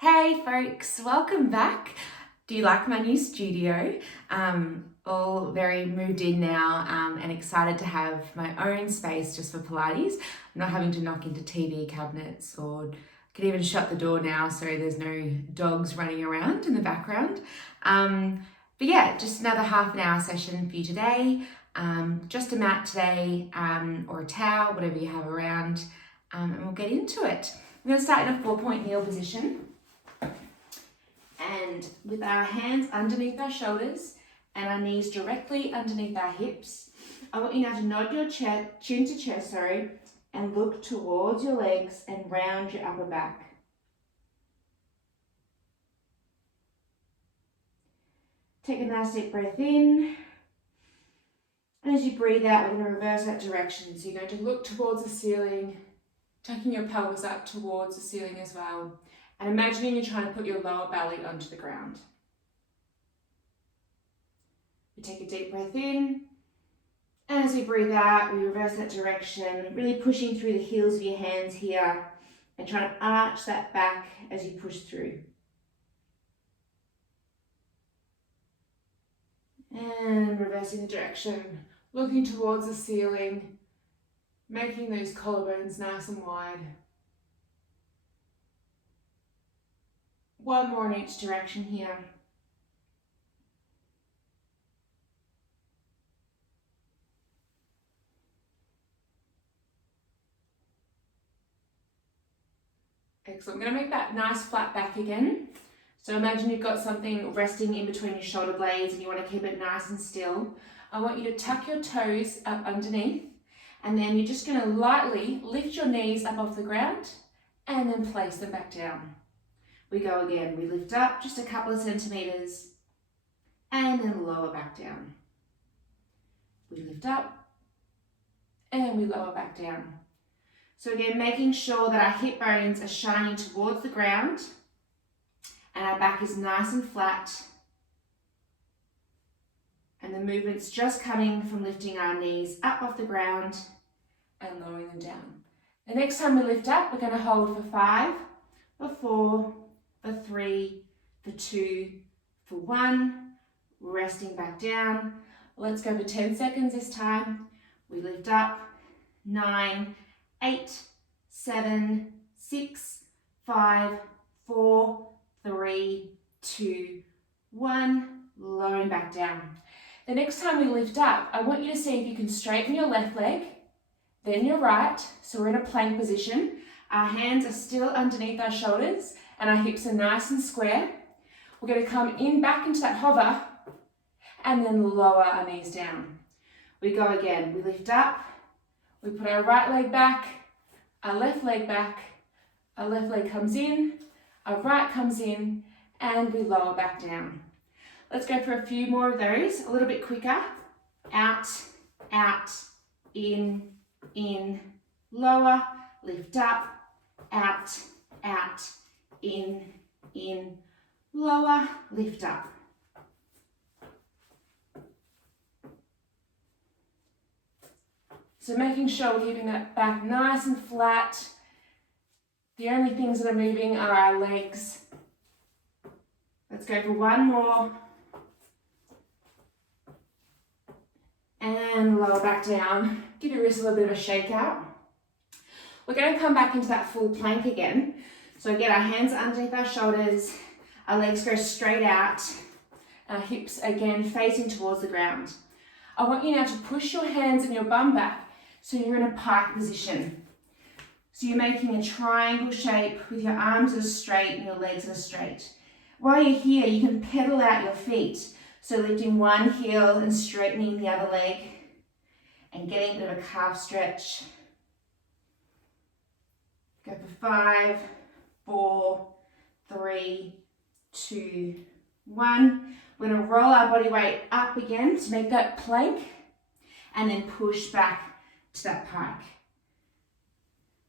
Hey folks, welcome back. Do you like my new studio? All very moved in now and excited to have my own space just for Pilates. I'm not having to knock into TV cabinets or can even shut the door now so there's no dogs running around in the background. But yeah, just another half an hour session for you today. Just a mat today or a towel, whatever you have around, and we'll get into it. I'm going to start in a 4-point kneel position. And with our hands underneath our shoulders and our knees directly underneath our hips, I want you now to nod your chin to chest, and look towards your legs and round your upper back. Take a nice deep breath in. And as you breathe out, we're going to reverse that direction. So you're going to look towards the ceiling, tucking your pelvis up towards the ceiling as well. And imagining you're trying to put your lower belly onto the ground. You take a deep breath in, and as we breathe out, we reverse that direction, really pushing through the heels of your hands here, and trying to arch that back as you push through. And reversing the direction, looking towards the ceiling, making those collarbones nice and wide. One more in each direction here. Excellent. I'm going to make that nice flat back again. So imagine you've got something resting in between your shoulder blades and you want to keep it nice and still. I want you to tuck your toes up underneath, and then you're just going to lightly lift your knees up off the ground and then place them back down. We go again. We lift up just a couple of centimeters and then lower back down. We lift up and we lower back down. So again, making sure that our hip bones are shining towards the ground and our back is nice and flat. And the movement's just coming from lifting our knees up off the ground and lowering them down. The next time we lift up, we're going to hold for 5, for 4, for 3, for 2, for 1, resting back down. Let's go for 10 seconds this time. We lift up, 9, 8, 7, 6, 5, 4, 3, 2, 1, lowering back down. The next time we lift up, I want you to see if you can straighten your left leg, then your right. So we're in a plank position. Our hands are still underneath our shoulders and our hips are nice and square. We're going to come in back into that hover and then lower our knees down. We go again. We lift up, we put our right leg back, our left leg back, our left leg comes in, our right comes in, and we lower back down. Let's go for a few more of those, a little bit quicker. Out, out, in, lower, lift up, out, in, lower, lift up. So making sure we're keeping that back nice and flat. The only things that are moving are our legs. Let's go for one more. And lower back down. Give your wrists a little bit of a shake out. We're going to come back into that full plank again. So again, our hands are underneath our shoulders. Our legs go straight out. Our hips again facing towards the ground. I want you now to push your hands and your bum back so you're in a pike position. So you're making a triangle shape with your arms that are straight and your legs that are straight. While you're here, you can pedal out your feet. So lifting one heel and straightening the other leg and getting a bit of a calf stretch. Go for 5, 4, 3, 2, 1. We're going to roll our body weight up again to make that plank and then push back to that pike.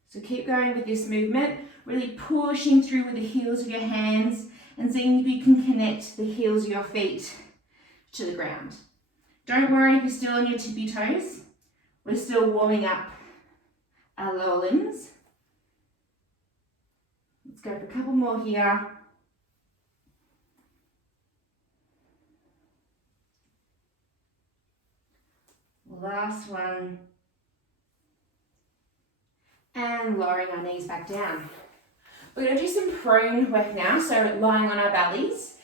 So keep going with this movement, really pushing through with the heels of your hands and seeing if you can connect the heels of your feet to the ground. Don't worry if you're still on your tippy toes. We're still warming up our lower limbs. Let's go for a couple more here. Last one. And lowering our knees back down. We're going to do some prone work now, so lying on our bellies.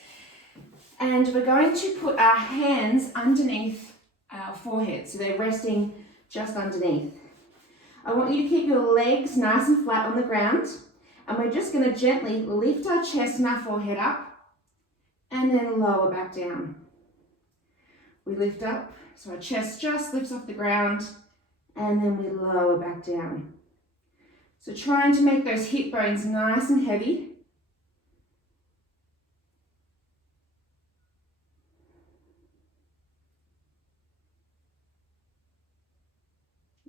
And we're going to put our hands underneath our forehead, so they're resting just underneath. I want you to keep your legs nice and flat on the ground, and we're just going to gently lift our chest and our forehead up, and then lower back down. We lift up, so our chest just lifts off the ground, and then we lower back down. So trying to make those hip bones nice and heavy.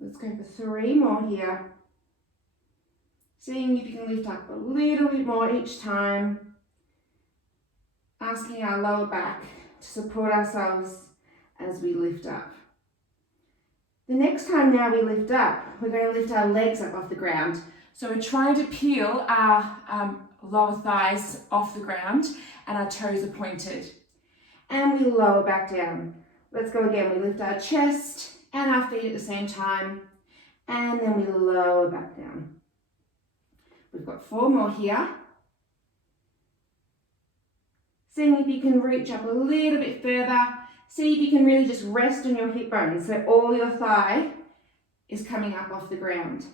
Let's go for 3 more here. Seeing if you can lift up a little bit more each time. Asking our lower back to support ourselves as we lift up. The next time now we lift up, we're going to lift our legs up off the ground. So we're trying to peel our lower thighs off the ground and our toes are pointed. And we lower back down. Let's go again. We lift our chest and our feet at the same time. And then we lower back down. We've got 4 more here. Seeing if you can reach up a little bit further. See if you can really just rest on your hip bones, so all your thigh is coming up off the ground.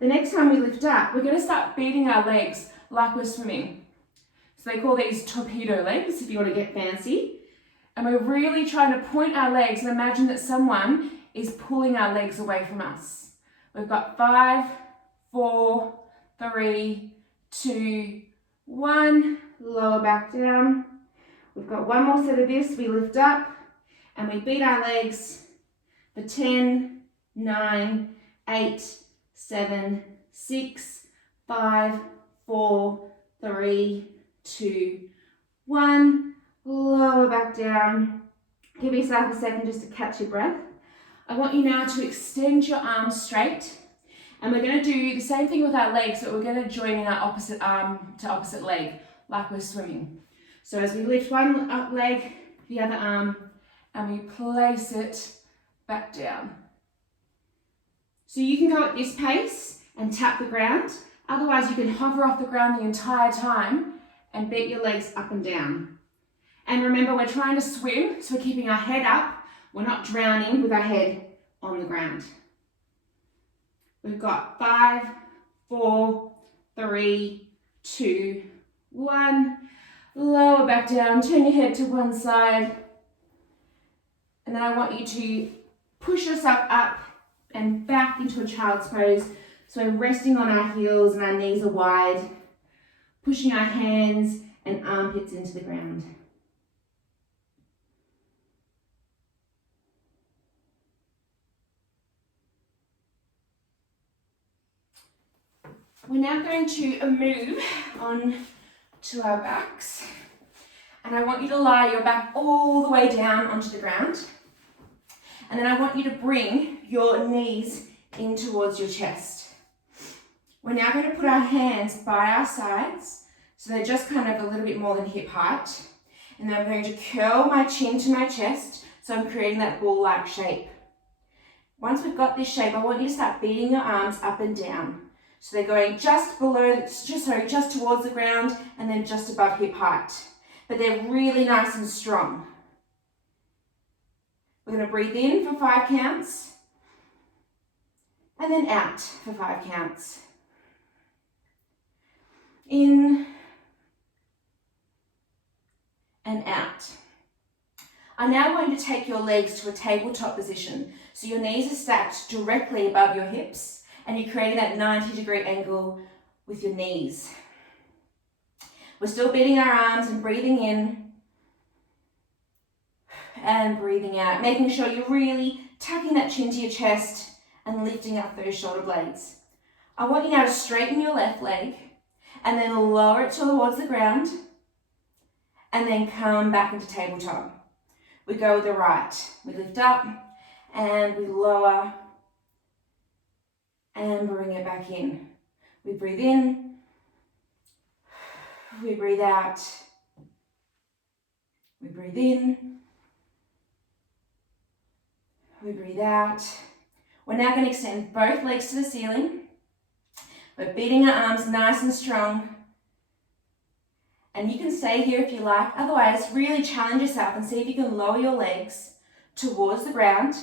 The next time we lift up, we're going to start beating our legs like we're swimming. So they call these torpedo legs, if you want to get fancy. And we're really trying to point our legs and imagine that someone is pulling our legs away from us. We've got 5, 4, 3, 2, 1. Lower back down. We've got 1 more set of this. We lift up and we beat our legs for 10, 9, 8, 7, 6, 5, 4, 3, 2, 1. Lower back down. Give yourself a second just to catch your breath. I want you now to extend your arms straight. And we're going to do the same thing with our legs, but we're going to join in our opposite arm to opposite leg, like we're swimming. So as we lift one up leg, the other arm, and we place it back down. So you can go at this pace and tap the ground. Otherwise, you can hover off the ground the entire time and beat your legs up and down. And remember, we're trying to swim, so we're keeping our head up. We're not drowning with our head on the ground. We've got 5, 4, 3, 2, 1. Lower back down, turn your head to one side. And then I want you to push yourself up and back into a child's pose. So we're resting on our heels and our knees are wide. Pushing our hands and armpits into the ground. We're now going to move on to our backs, and I want you to lie your back all the way down onto the ground, and then I want you to bring your knees in towards your chest. We're now going to put our hands by our sides, so they're just kind of a little bit more than hip height, and then I'm going to curl my chin to my chest, so I'm creating that ball-like shape. Once we've got this shape, I want you to start beating your arms up and down. So they're going just towards the ground and then just above hip height. But they're really nice and strong. We're going to breathe in for 5 counts. And then out for 5 counts. In and out. I now want you to take your legs to a tabletop position. So your knees are stacked directly above your hips. And you're creating that 90-degree angle with your knees. We're still beating our arms and breathing in and breathing out, making sure you're really tucking that chin to your chest and lifting up those shoulder blades. I want you now to straighten your left leg and then lower it towards the ground and then come back into tabletop. We go with the right. We lift up and we lower and bring it back in. We breathe in, we breathe out, we breathe in, We breathe out. We're now going to extend both legs to the ceiling. We're beating our arms nice and strong. And you can stay here if you like. Otherwise, really challenge yourself and see if you can lower your legs towards the ground,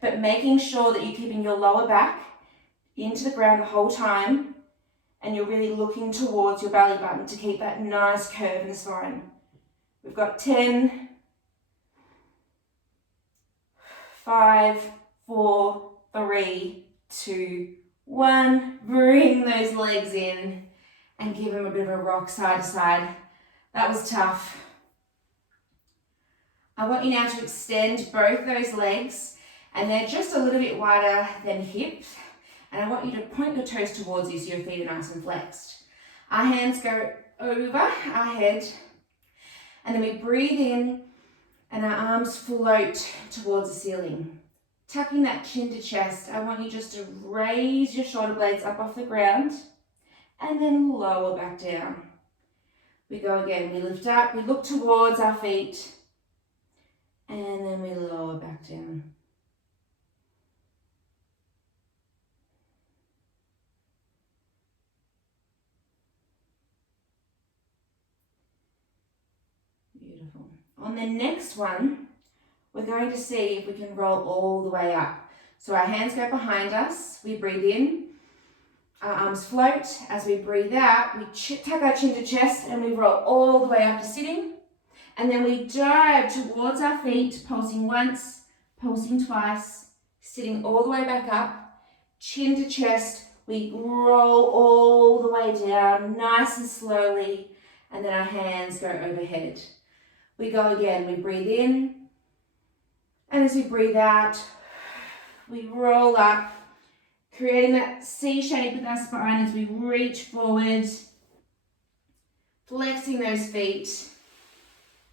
but making sure that you're keeping your lower back into the ground the whole time, and you're really looking towards your belly button to keep that nice curve in the spine. We've got 10, 5, 4, 3, 2, 1. Bring those legs in and give them a bit of a rock side to side. That was tough. I want you now to extend both those legs, and they're just a little bit wider than hips. And I want you to point your toes towards you so your feet are nice and flexed. Our hands go over our head, and then we breathe in and our arms float towards the ceiling. Tucking that chin to chest, I want you just to raise your shoulder blades up off the ground and then lower back down. We go again, we lift up, we look towards our feet, and then we lower back down. Beautiful. On the next one, we're going to see if we can roll all the way up. So our hands go behind us, we breathe in, our arms float. As we breathe out, we tuck our chin to chest and we roll all the way up to sitting. And then we dive towards our feet, pulsing once, pulsing twice, sitting all the way back up, chin to chest. We roll all the way down, nice and slowly, and then our hands go overhead. We go again, we breathe in, and as we breathe out, we roll up, creating that C shape with our spine as we reach forward, flexing those feet,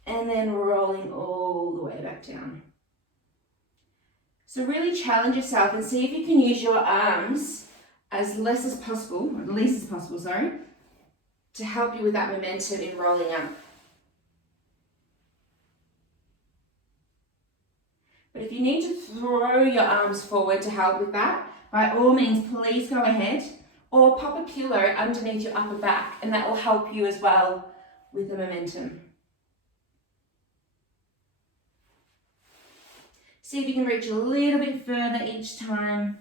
and then rolling all the way back down. So really challenge yourself and see if you can use your arms as least as possible, to help you with that momentum in rolling up. But if you need to throw your arms forward to help with that, by all means, please go ahead, or pop a pillow underneath your upper back, and that will help you as well with the momentum. See if you can reach a little bit further each time.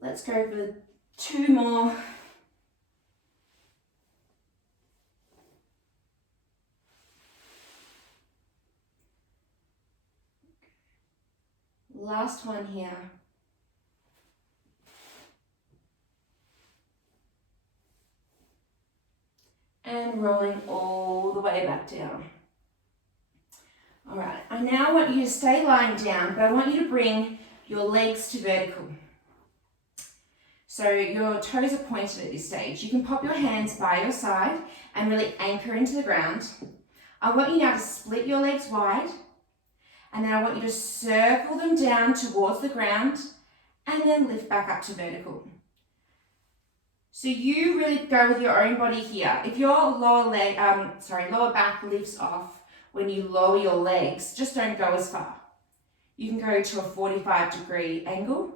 Let's go for 2 more. Last one here. And rolling all the way back down. All right, I now want you to stay lying down, but I want you to bring your legs to vertical. So your toes are pointed at this stage. You can pop your hands by your side and really anchor into the ground. I want you now to split your legs wide, and then I want you to circle them down towards the ground and then lift back up to vertical. So you really go with your own body here. If your lower back lifts off when you lower your legs, just don't go as far. You can go to a 45-degree angle,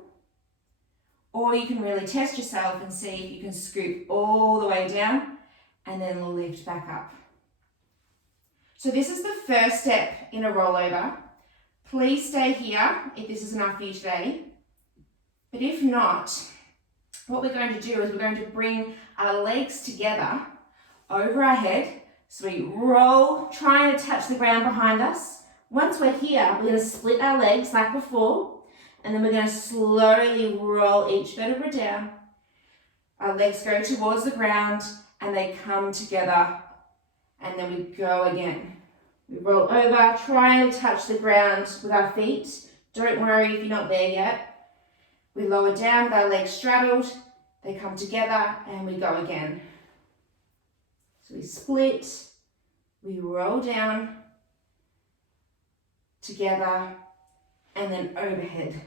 or you can really test yourself and see if you can scoop all the way down and then lift back up. So this is the first step in a rollover. Please stay here if this is enough for you today. But if not, what we're going to do is we're going to bring our legs together over our head. So we roll, trying to touch the ground behind us. Once we're here, we're going to split our legs like before, and then we're going to slowly roll each vertebra down. Our legs go towards the ground and they come together, and then we go again. We roll over, try and touch the ground with our feet. Don't worry if you're not there yet. We lower down with our legs straddled, they come together, and we go again. So we split, we roll down, together, and then overhead.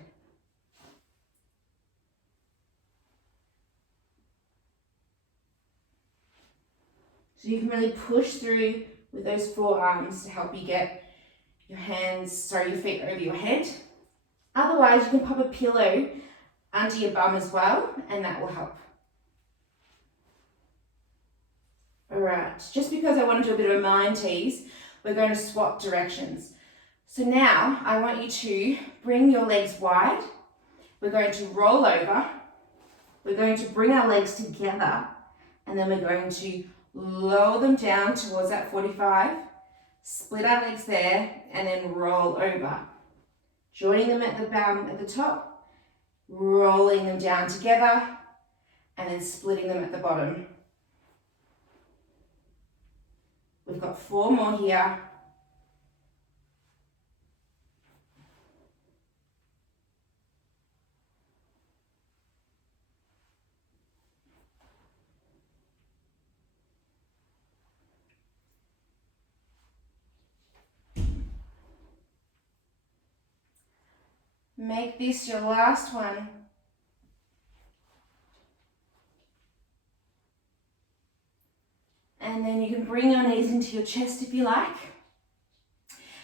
So you can really push through with those forearms to help you get your feet over your head. Otherwise, you can pop a pillow under your bum as well, and that will help. All right, just because I want to do a bit of a mind tease, we're going to swap directions. So now I want you to bring your legs wide. We're going to roll over. We're going to bring our legs together, and then we're going to lower them down towards that 45, split our legs there, and then roll over. Joining them at the top, rolling them down together, and then splitting them at the bottom. We've got 4 more here. Make this your last one. And then you can bring your knees into your chest if you like.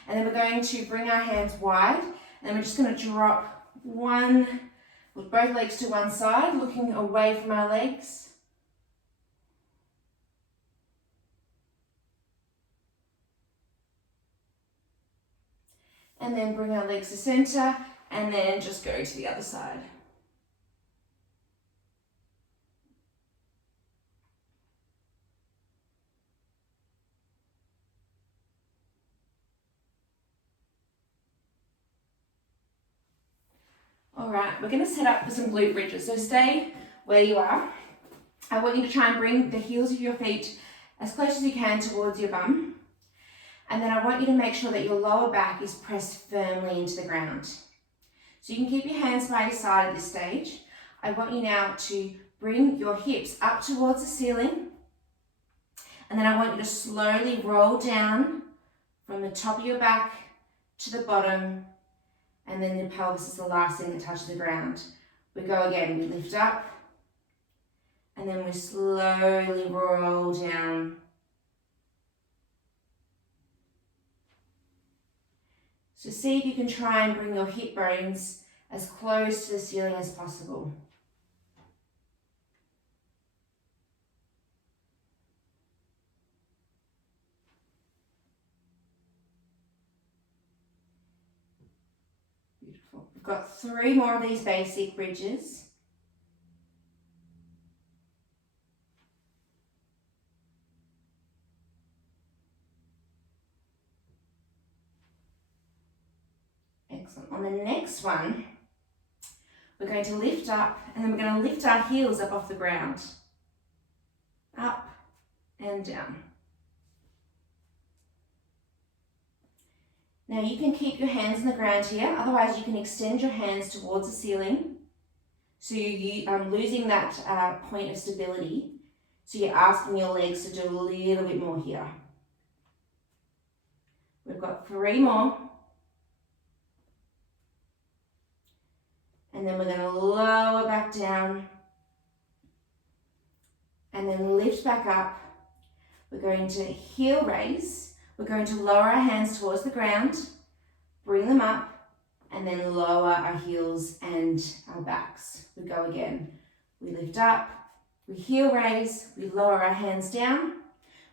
And then we're going to bring our hands wide. And then we're just going to drop with both legs to one side, looking away from our legs. And then bring our legs to center, and then just go to the other side. All right, we're going to set up for some glute bridges. So stay where you are. I want you to try and bring the heels of your feet as close as you can towards your bum. And then I want you to make sure that your lower back is pressed firmly into the ground. So you can keep your hands by your side at this stage. I want you now to bring your hips up towards the ceiling. And then I want you to slowly roll down from the top of your back to the bottom. And then your pelvis is the last thing that touches the ground. We go again, we lift up. And then we slowly roll down. So see if you can try and bring your hip bones as close to the ceiling as possible. Beautiful. We've got 3 more of these basic bridges. Excellent. On the next one, we're going to lift up, and then we're going to lift our heels up off the ground. Up and down. Now you can keep your hands on the ground here, otherwise you can extend your hands towards the ceiling. So you're losing that point of stability. So you're asking your legs to do a little bit more here. We've got 3 more. And then we're going to lower back down and then lift back up. We're going to heel raise. We're going to lower our hands towards the ground, bring them up, and then lower our heels and our backs. We go again. We lift up, we heel raise, we lower our hands down,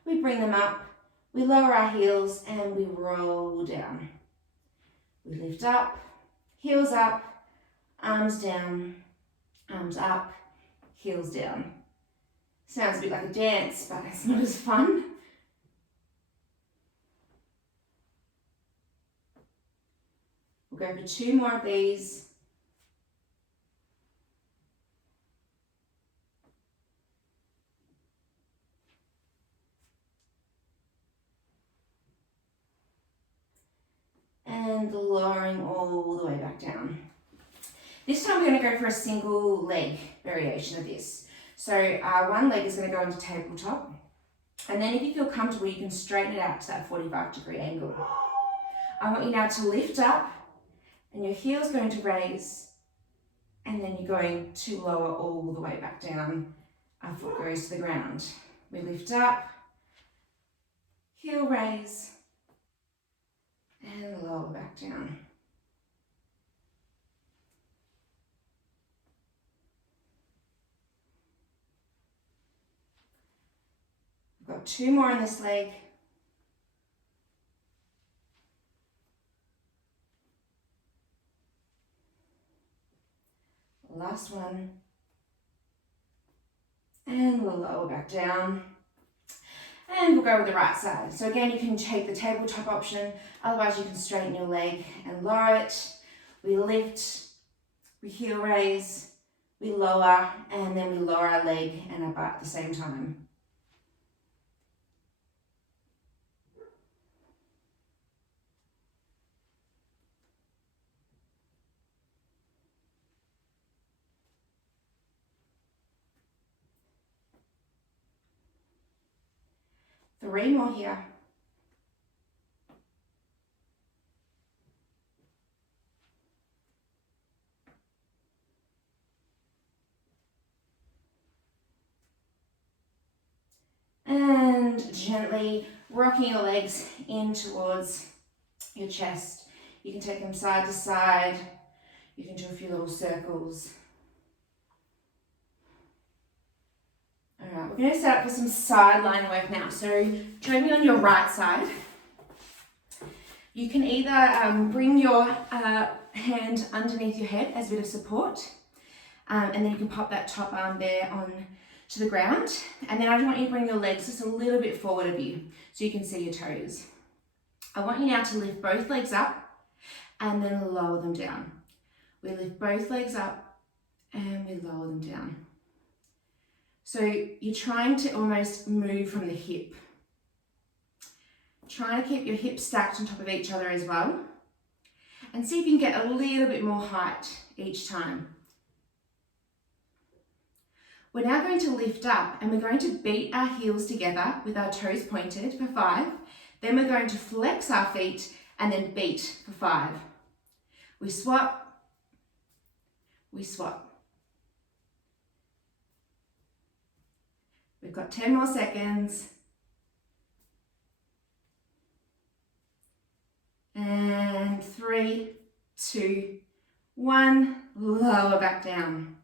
we bring them up, we lower our heels, and we roll down. We lift up, heels up, arms down, arms up, heels down. Sounds a bit like a dance, but it's not as fun. We'll go for 2 more of these. And lowering all the way back down. This time we're going to go for a single leg variation of this. So one leg is going to go into tabletop, and then if you feel comfortable you can straighten it out to that 45-degree angle. I want you now to lift up, and your heel's going to raise, and then you're going to lower all the way back down. Our foot goes to the ground. We lift up, heel raise, and lower back down. We've got 2 more in this leg. Last one. And we'll lower back down. And we'll go with the right side. So again, you can take the tabletop option, otherwise you can straighten your leg and lower it. We lift, we heel raise, we lower, and then we lower our leg and our butt at the same time. Three more here. And gently rocking your legs in towards your chest. You can take them side to side. You can do a few little circles. All right, we're going to set up for some sideline work now. So join me on your right side. You can either bring your hand underneath your head as a bit of support, and then you can pop that top arm there on to the ground. And then I want you to bring your legs just a little bit forward of you so you can see your toes. I want you now to lift both legs up and then lower them down. We lift both legs up and we lower them down. So you're trying to almost move from the hip. Try to keep your hips stacked on top of each other as well. And see if you can get a little bit more height each time. We're now going to lift up and we're going to beat our heels together with our toes pointed for 5. Then we're going to flex our feet and then beat for 5. We swap, we swap. We've got 10 more seconds. And 3, 2, 1, lower back down.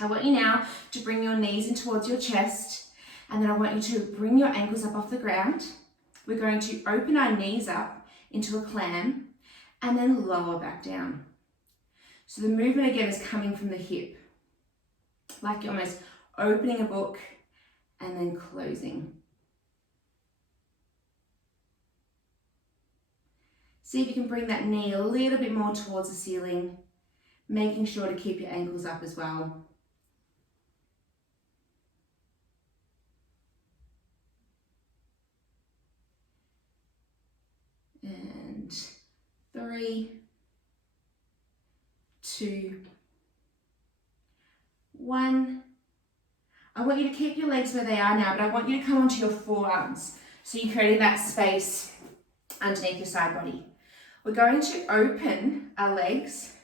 I want you now to bring your knees in towards your chest, and then I want you to bring your ankles up off the ground. We're going to open our knees up into a clam and then lower back down. So the movement again is coming from the hip, like you're almost opening a book and then closing. See if you can bring that knee a little bit more towards the ceiling, making sure to keep your ankles up as well. And 3, 2, 1. I want you to keep your legs where they are now, but I want you to come onto your forearms. So you're creating that space underneath your side body. We're going to open our legs,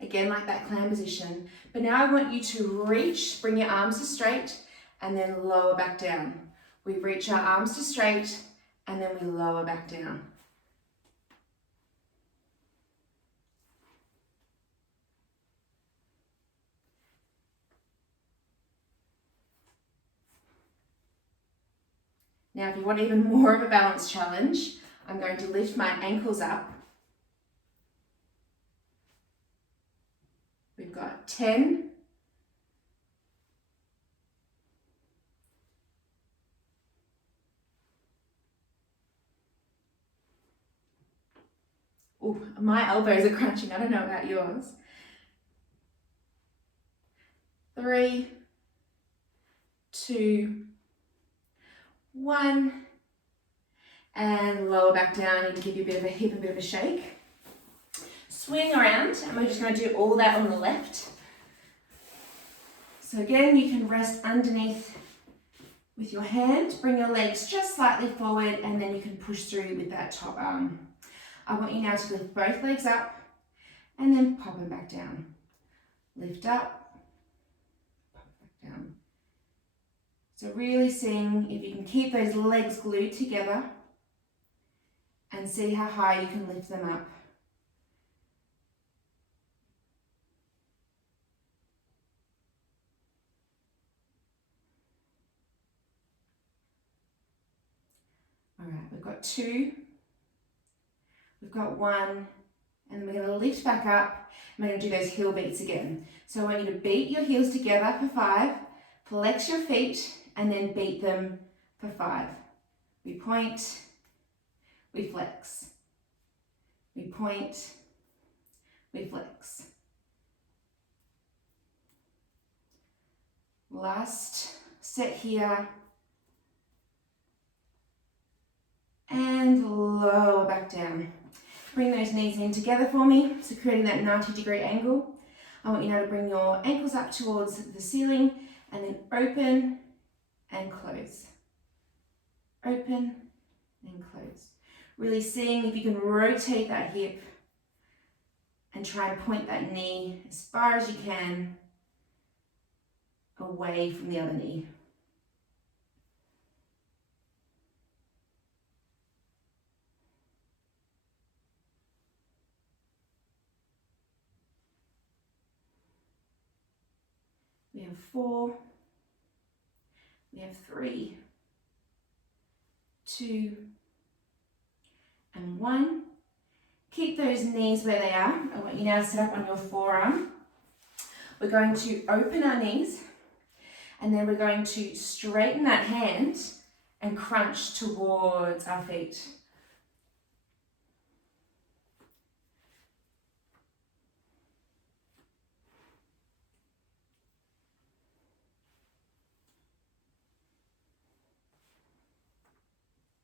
again like that clam position, but now I want you to reach, bring your arms to straight, and then lower back down. We reach our arms to straight, and then we lower back down. Now, if you want even more of a balance challenge, I'm going to lift my ankles up. We've got 10. Oh, my elbows are crunching. I don't know about yours. 3, 2, 1. And lower back down and give you a bit of a hip, a bit of a shake. Swing around, and we're just going to do all that on the left. So again, you can rest underneath with your hand, bring your legs just slightly forward, and then you can push through with that top arm. I want you now to lift both legs up and then pop them back down. Lift up, pop back down. So really seeing if you can keep those legs glued together. and see how high you can lift them up. All right, we've got 2, we've got 1, and then we're going to lift back up, and we're going to do those heel beats again. So I want you to beat your heels together for 5, flex your feet, and then beat them for 5. We point, we flex. We point, we flex. Last set here. And lower back down. Bring those knees in together for me, so creating that 90-degree angle. I want you now to bring your ankles up towards the ceiling and then open and close. Open and close. Really seeing if you can rotate that hip and try and point that knee as far as you can away from the other knee. We have 4, we have 3, 2, and 1. Keep those knees where they are. I want you now to sit up on your forearm. We're going to open our knees, and then we're going to straighten that hand and crunch towards our feet.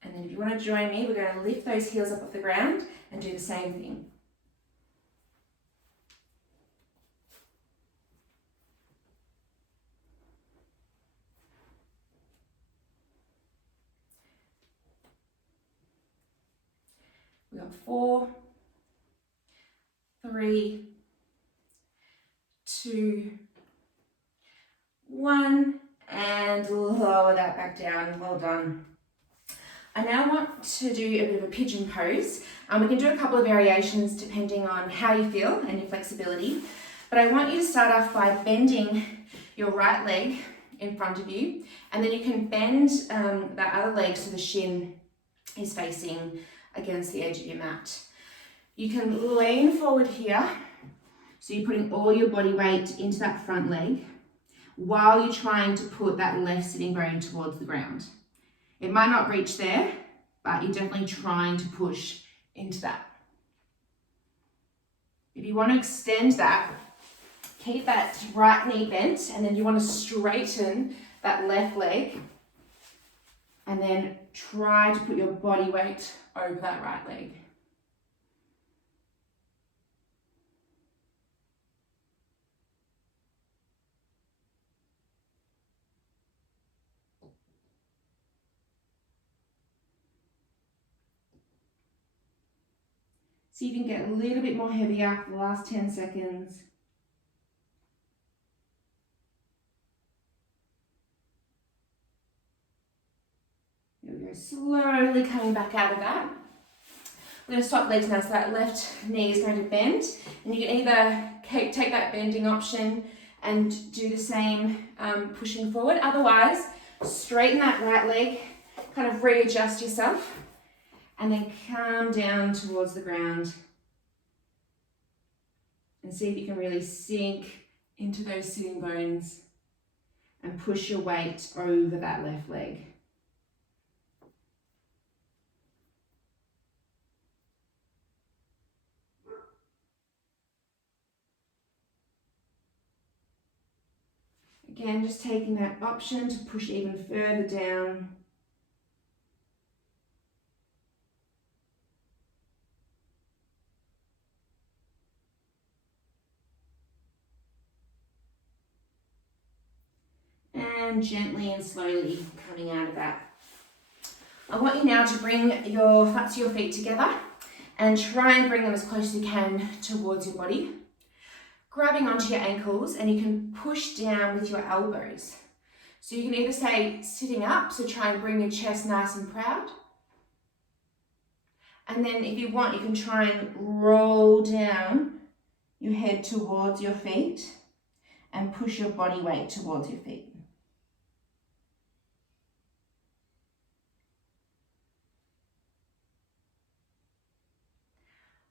And then if you want to join me, we're going to lift those heels up off the ground and do the same thing. We got 4, 3, 2, 1, and lower that back down. Well done. I now want to do a bit of a pigeon pose. We can do a couple of variations depending on how you feel and your flexibility, but I want you to start off by bending your right leg in front of you, and then you can bend that other leg so the shin is facing against the edge of your mat. You can lean forward here, so you're putting all your body weight into that front leg while you're trying to put that left sitting bone towards the ground. It might not reach there, but you're definitely trying to push into that. If you want to extend that, keep that right knee bent, and then you want to straighten that left leg, and then try to put your body weight over that right leg. See if you can get a little bit more heavier for the last 10 seconds. There we go, slowly coming back out of that. We're going to swap legs now, so that left knee is going to bend, and you can either take that bending option and do the same pushing forward. Otherwise, straighten that right leg, kind of readjust yourself, and then come down towards the ground and see if you can really sink into those sitting bones and push your weight over that left leg. Again, just taking that option to push even further down. And gently and slowly coming out of that. I want you now to bring your flat to your feet together and try and bring them as close as you can towards your body. Grabbing onto your ankles, and you can push down with your elbows. So you can either stay sitting up, so try and bring your chest nice and proud. And then if you want, you can try and roll down your head towards your feet and push your body weight towards your feet.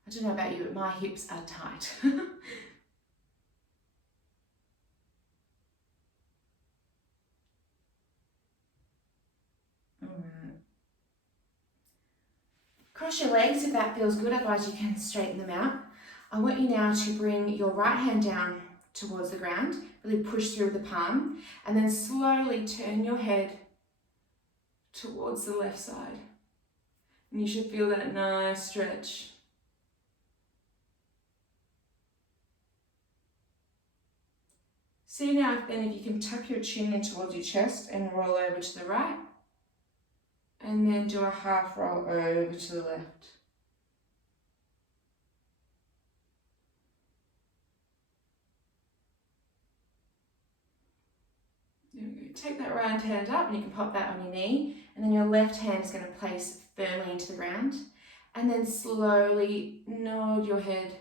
I don't know about you, but my hips are tight. Cross your legs if that feels good, otherwise you can straighten them out. I want you now to bring your right hand down towards the ground, really push through the palm, and then slowly turn your head towards the left side. And you should feel that nice stretch. See now if you can tuck your chin in towards your chest and roll over to the right. And then do a half roll over to the left. There we go. Take that right hand up and you can pop that on your knee. And then your left hand is going to place firmly into the ground. And then slowly nod your head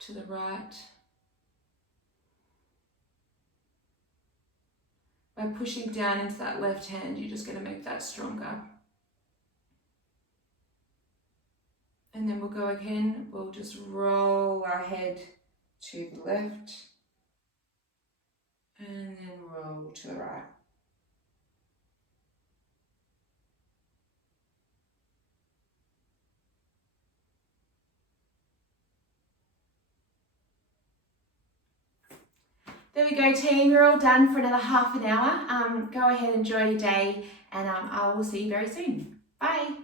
to the right. By pushing down into that left hand, you're just going to make that stronger. And then we'll go again. We'll just roll our head to the left. And then roll to the right. There we go, team. You're all done for another half an hour. Go ahead, enjoy your day, and I will see you very soon. Bye.